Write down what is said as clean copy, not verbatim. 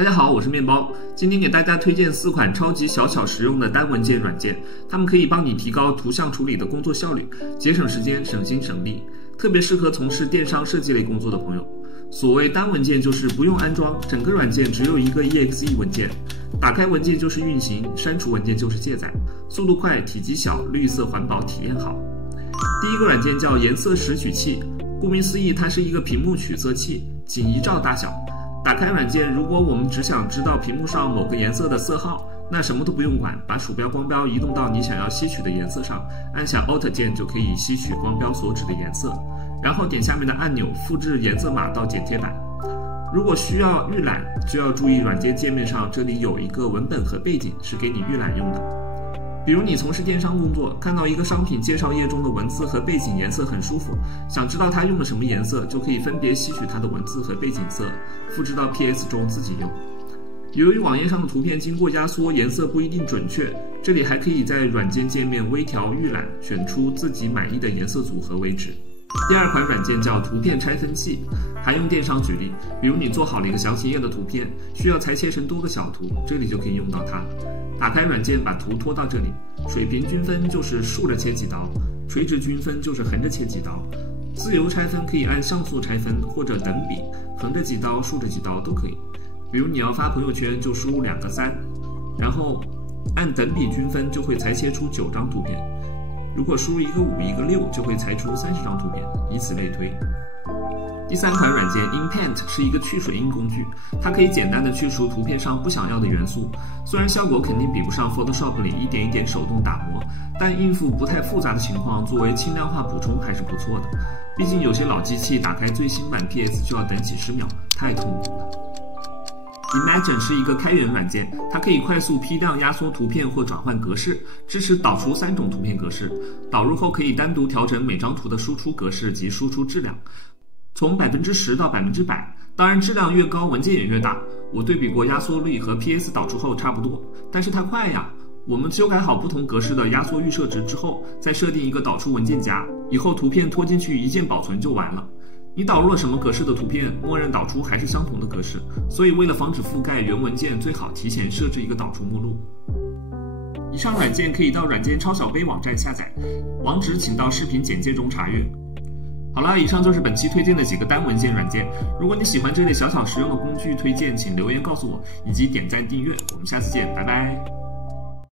大家好，我是面包。今天给大家推荐4款超级小巧实用的单文件软件，它们可以帮你提高图像处理的工作效率，节省时间，省心省力，特别适合从事电商设计类工作的朋友。所谓单文件就是不用安装，整个软件只有一个 EXE 文件，打开文件就是运行，删除文件就是卸载，速度快，体积小，绿色环保，体验好。第一个软件叫颜色识取器，顾名思义，它是一个屏幕取色器，仅1兆大小。打开软件，如果我们只想知道屏幕上某个颜色的色号，那什么都不用管，把鼠标光标移动到你想要吸取的颜色上，按下 Alt 键就可以吸取光标所指的颜色，然后点下面的按钮复制颜色码到剪贴板。如果需要预览，就要注意软件界面上这里有一个文本和背景是给你预览用的。比如你从事电商工作，看到一个商品介绍页中的文字和背景颜色很舒服，想知道它用了什么颜色，就可以分别吸取它的文字和背景色，复制到 PS 中自己用。由于网页上的图片经过压缩，颜色不一定准确，这里还可以在软件界面微调预览，选出自己满意的颜色组合为止。第二款软件叫图片拆分器，还用电商举例，比如你做好了一个详情页的图片，需要裁切成多个小图，这里就可以用到它。打开软件，把图拖到这里，水平均分就是竖着切几刀，垂直均分就是横着切几刀。自由拆分可以按像素拆分或者等比，横着几刀，竖着几刀都可以。比如你要发朋友圈，就输入2个3，然后按等比均分就会裁切出9张图片。如果输入1个5，一个6，就会裁出30张图片，以此类推。第3款软件 InPaint 是一个去水印工具，它可以简单的去除图片上不想要的元素。虽然效果肯定比不上 Photoshop 里一点一点手动打磨，但应付不太复杂的情况，作为轻量化补充还是不错的。毕竟有些老机器打开最新版 PS 就要等几10秒，太痛苦了。Imagen 是一个开源软件，它可以快速批量压缩图片或转换格式，支持导出3种图片格式。导入后可以单独调整每张图的输出格式及输出质量，从10%到100%，当然质量越高文件也越大。我对比过压缩率和 PS 导出后差不多，但是它快呀。我们修改好不同格式的压缩预设值之后，再设定一个导出文件夹，以后图片拖进去一键保存就完了。你导入了什么格式的图片，默认导出还是相同的格式，所以为了防止覆盖原文件，最好提前设置一个导出目录。以上软件可以到软件超小杯网站下载，网址请到视频简介中查阅。好了，以上就是本期推荐的几个单文件软件。如果你喜欢这类小巧实用的工具推荐，请留言告诉我，以及点赞订阅。我们下次见，拜拜。